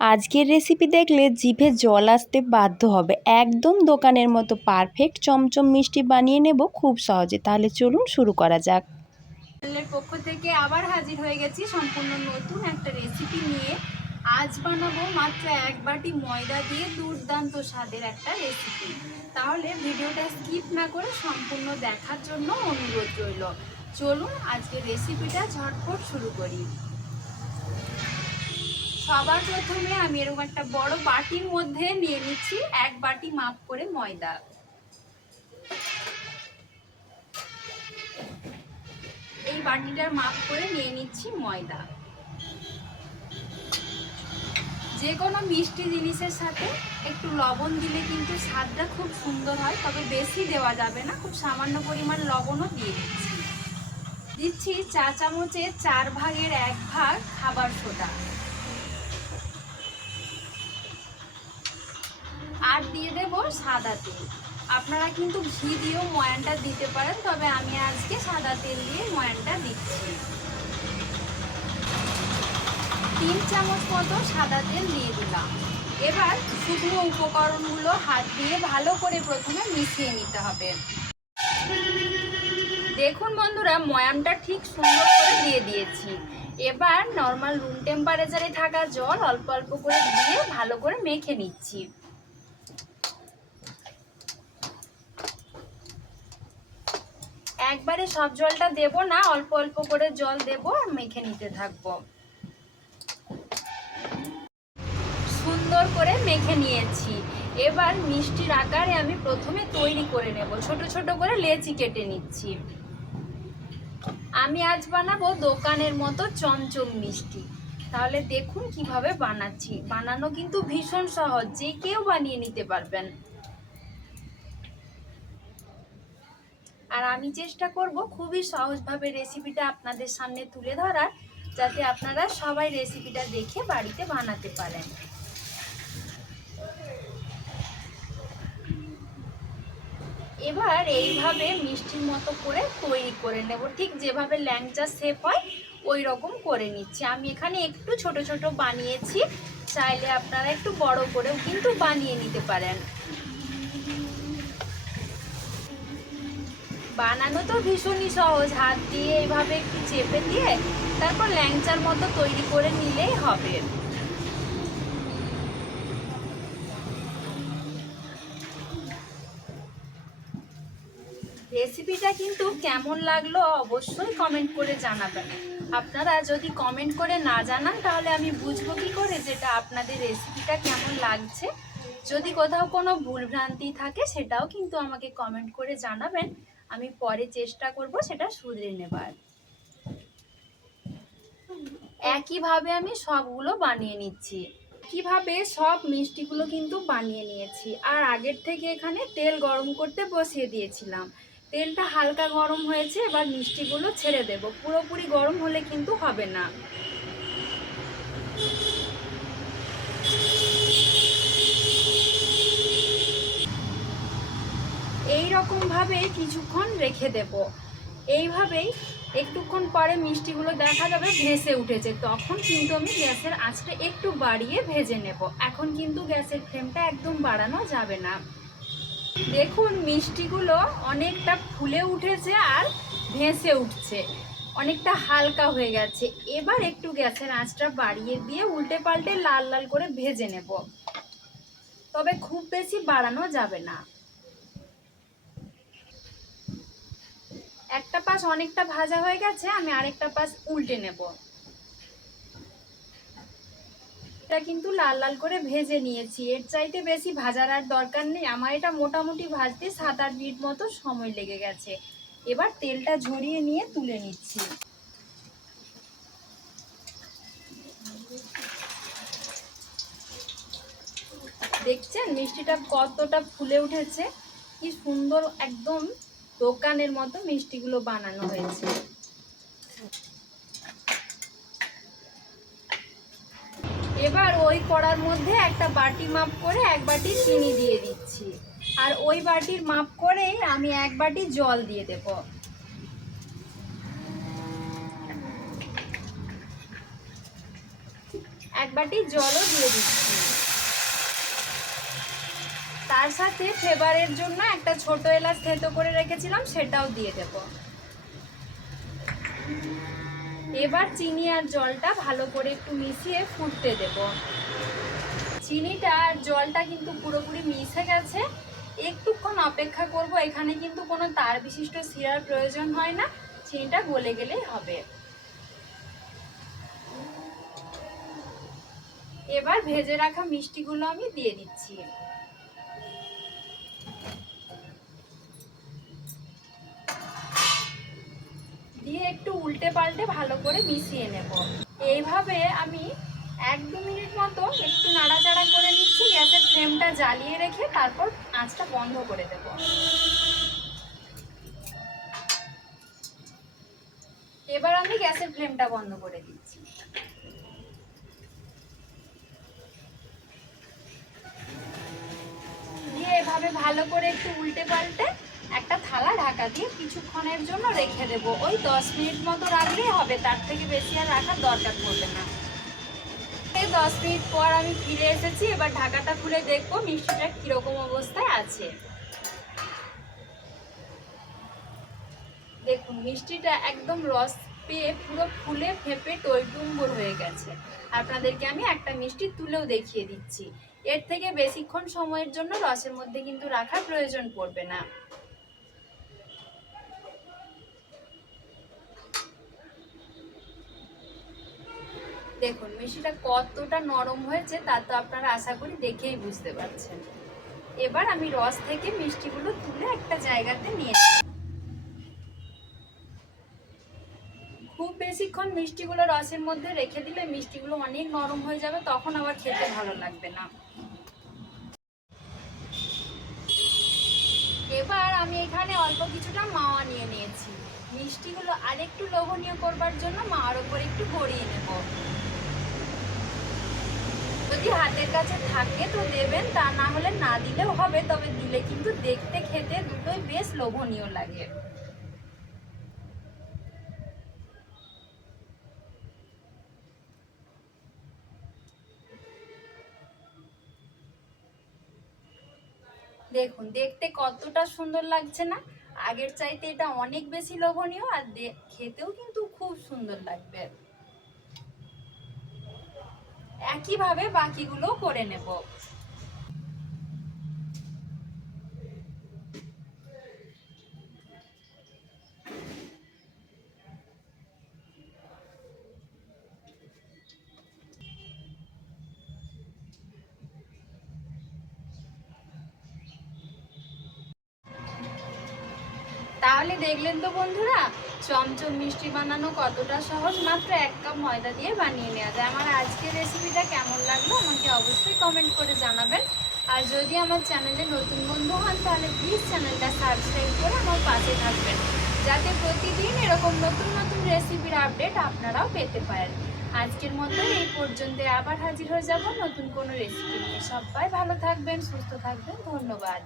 আজকের রেসিপি দেখলে জিভে জল আসতে বাধ্য হবে। একদম দোকানের মতো পারফেক্ট চমচম মিষ্টি বানিয়ে নেব খুব সহজে। তাহলে চলুন শুরু করা যাক। চ্যানেলের পক্ষ থেকে আবার হাজির হয়ে গেছি সম্পূর্ণ নতুন একটা রেসিপি নিয়ে। আজ বানাবো মাত্র 1 বাটি ময়দা দিয়ে দুর্দান্ত স্বাদের একটা রেসিপি। তাহলে ভিডিওটা স্কিপ না করে সম্পূর্ণ দেখার জন্য অনুরোধ রইল। চলুন আজকে রেসিপিটা ঝটপট শুরু করি। সবার প্রথমে আমি এরকম একটা বড় বাটির মধ্যে নিয়ে নিচ্ছি 1 বাটি মাপ করে ময়দা। এই বাটিটার মাপ করে নিয়ে নিচ্ছি ময়দা। যে কোনো মিষ্টি জিনিসের সাথে একটু লবণ দিলে কিন্তু স্বাদটা খুব সুন্দর হয়, তবে বেশি দেওয়া যাবে না, খুব সামান্য পরিমাণ লবণও দিয়ে দিচ্ছি 4 চামচের 4 ভাগের 1 ভাগ খাবার সোডা। আর দিয়ে দেব সাদা তেল। আপনারা কিন্তু ঘি দিয়েও ময়ানটা দিতে পারেন, তবে আমি আজকে সাদা তেল দিয়ে ময়ানটা দিচ্ছি। 3 চামচ মতো সাদা তেল দিয়ে দিলাম। এবার শুকনো উপকরণগুলো হাত দিয়ে ভালো করে প্রথমে মিশিয়ে নিতে হবে। দেখুন বন্ধুরা, ময়ানটা ঠিক সুন্দর করে দিয়ে দিয়েছি। এবার নর্মাল রুম টেম্পারেচারে থাকা জল অল্প অল্প করে দিয়ে ভালো করে মেখে নিচ্ছি। একবারে সব জলটা দেব না, অল্প অল্প করে জল দেব আর মেখে নিতে থাকবো। সুন্দর করে মেখে নিয়েছি। এবার মিষ্টির আকারে আমি প্রথমে তৈরি করে নেব। ছোট ছোট করে লেচি কেটে নিচ্ছি। আমি আজ বানাবো দোকানের মতো চমচম মিষ্টি। তাহলে দেখুন কিভাবে বানাচ্ছি। বানানো কিন্তু ভীষণ সহজ, যে কেউ বানিয়ে নিতে পারবেন। আর আমি চেষ্টা করব খুবই সহজভাবে রেসিপিটা আপনাদের সামনে তুলে ধরার, যাতে আপনারা সবাই রেসিপিটা দেখে বাড়িতে বানাতে পারেন। এবার এইভাবে মিষ্টির মতো করে তৈরি করে নেব, ঠিক যেভাবে ল্যাংচা শেপ হয় ওই রকম করে নিচ্ছি। আমি এখানে একটু ছোট ছোট বানিয়েছি, চাইলে আপনারা একটু বড় করেও কিন্তু বানিয়ে নিতে পারেন। বানানো তো ভীষণই সহজ, হাত দিয়ে এইভাবে একটু চেপে দিয়ে তারপর ল্যাংচার মতো তৈরি করে নিলেই হবে। রেসিপিটা কিন্তু কেমন লাগলো অবশ্যই কমেন্ট করে জানাবেন। আপনারা যদি কমেন্ট করে না জানান তাহলে আমি বুঝবো কি করে যেটা আপনাদের রেসিপিটা কেমন লাগছে। যদি কোথাও কোনো ভুলভ্রান্তি থাকে সেটাও কিন্তু আমাকে কমেন্ট করে জানাবেন, আমি পরে চেষ্টা করব সেটা শুধরে নেবার। একইভাবে আমি সবগুলো বানিয়ে নিচ্ছি। কিভাবে সব মিষ্টিগুলো কিন্তু বানিয়ে নিয়েছি। আর আগের থেকে এখানে তেল গরম করতে বসিয়ে দিয়েছিলাম। তেলটা হালকা গরম হয়েছে, এবার মিষ্টিগুলো ছেড়ে দেব। পুরোপুরি গরম হলে কিন্তু হবে না। এই রকম ভাবে কিছুক্ষণ রেখে দেব। এইভাবেই একটুক্ষণ পরে মিষ্টিগুলো দেখা যাবে ভেসে উঠেছে, তখন কিন্তু আমি গ্যাসের আঁচটা একটু বাড়িয়ে ভেজে নেব। এখন কিন্তু গ্যাসের ফ্লেমটা একদম বাড়ানো যাবে না। দেখুন মিষ্টিগুলো অনেকটা ফুলে উঠেছে আর ভেসে উঠছে, অনেকটা হালকা হয়ে গেছে। এবার একটু গ্যাসের আঁচটা বাড়িয়ে দিয়ে উল্টে পাল্টে লাল লাল করে ভেজে নেব, তবে খুব বেশি বাড়ানো যাবে না। একটা পাশ অনেকটা ভাজা হয়ে গেছে, আমি আরেকটা পাশ উল্টে নেব। এটা কিন্তু লাল লাল করে ভেজে নিয়েছি, এর চাইতে বেশি ভাজার আর দরকার নেই। আমার এটা মোটামুটি ভাজতে 7-8 মিনিট মতো সময় লেগে গেছে। এবার তেলটা ঝরিয়ে নিয়ে তুলে নিচ্ছি। দেখছেন মিষ্টিটা কতটা ফুলে উঠেছে, কি সুন্দর একদম দোকানের মতো মিষ্টিগুলো বানানো হয়েছে। এবার ওই কড়ার মধ্যে একটা বাটি মাপ করে 1 বাটি চিনি দিয়ে দিচ্ছি, আর ওই বাটির মাপ করেই আমি 1 বাটি জল দিয়ে দেব। বাটি জলও দিয়ে দিচ্ছি। তার সাথে ফ্লেভারের জন্য একটা ছোট এলাচ থেতো করে রেখেছিলাম, সেটাও দিয়ে দেব। এবার চিনি আর জলটা ভালো করে একটু মিশিয়ে ফুটতে দেব। চিনিটা আর জলটা কিন্তু পুরোপুরি মিশে গেছে। একটুক্ষণ অপেক্ষা করব। এখানে কিন্তু কোনো তার বিশিষ্ট শিরার প্রয়োজন হয় না, চিনিটা গলে গেলেই হবে। এবার ভেজে রাখা মিষ্টিগুলো আমি দিয়ে দিচ্ছি। দিয়ে একটু উল্টে পাল্টে ভালো করে মিশিয়ে নেব। এইভাবে আমি 1-2 মিনিট মতো একটু নাড়াচাড়া করে নিচ্ছি। গ্যাসের ফ্লেমটা জ্বালিয়ে রেখে তারপর আঁচটা বন্ধ করে দেব। এবার আমি গ্যাসের ফ্লেমটা বন্ধ করে দিচ্ছি। দিয়ে এভাবে ভালো করে একটু উল্টে পাল্টে একটা থালা ঢাকা দিয়ে কিছুক্ষণের জন্য রেখে দেবো। ওই 10 মিনিট মতো রাখলেই হবে, তার থেকে বেশি আর রাখার দরকার পড়বে না। 10 মিনিট পর আমি ফিরে এসেছি। এবার ঢাকাটা খুলে দেখবো মিষ্টিটা কিরকম অবস্থায় আছে। দেখুন মিষ্টিটা একদম রস পেয়ে পুরো ফুলে ফেপে টইটুম্বর হয়ে গেছে। আপনাদেরকে আমি একটা মিষ্টি তুলেও দেখিয়ে দিচ্ছি। এর থেকে বেশিক্ষণ সময়ের জন্য রসের মধ্যে কিন্তু রাখার প্রয়োজন পড়বে না। দেখুন মিষ্টিটা কতটা নরম হয়েছে তা তো আপনারা আশা করি দেখেই বুঝতে পারছেন। এবার আমি রস থেকে মিষ্টিগুলো তুলে একটা জায়গাতে নিয়ে নেব। খুব বেশিক্ষণ মিষ্টিগুলো রসের মধ্যে রেখে দিলে মিষ্টিগুলো অনেক নরম হয়ে যাবে, তখন আবার খেতে ভালো লাগবে না। এবার আমি এখানে অল্প কিছুটা মাওয়া নিয়ে নিয়েছি। মিষ্টিগুলো আরেকটু লোভনীয় করবার জন্য মাওয়ার উপর একটু গড়িয়ে নেব। যদি হাতের কাছে থাকে তো দেবেন, তা না হলে না দিলেও হবে, তবে দিলে কিন্তু দেখতে খেতে দুটোই বেশ লোভনীয় লাগে। দেখুন দেখতে কতটা সুন্দর লাগছে না? আগের চাইতে এটা অনেক বেশি লোভনীয়, আর খেতেও কিন্তু খুব সুন্দর লাগবে। একইভাবে বাকিগুলো করে নেব। তাহলে দেখলেন তো বন্ধুরা, চমচম মিষ্টি বানানো কতটা সহজ। মাত্র 1 কাপ ময়দা দিয়ে বানিয়ে নেওয়া যায়। আমার আজকের রেসিপিটা কেমন লাগলো আমাকে অবশ্যই কমেন্ট করে জানাবেন। আর যদি আমার চ্যানেলে নতুন বন্ধু হন তাহলে প্লিজ চ্যানেলটা সাবস্ক্রাইব করে আমার পাশে থাকবেন, যাতে প্রতিদিন এরকম নতুন নতুন রেসিপির আপডেট আপনারাও পেতে পারেন। আজকের মতো এই পর্যন্ত, আবার হাজির হয়ে যাব নতুন কোনো রেসিপি নিয়ে। সবাই ভালো থাকবেন, সুস্থ থাকবেন। ধন্যবাদ।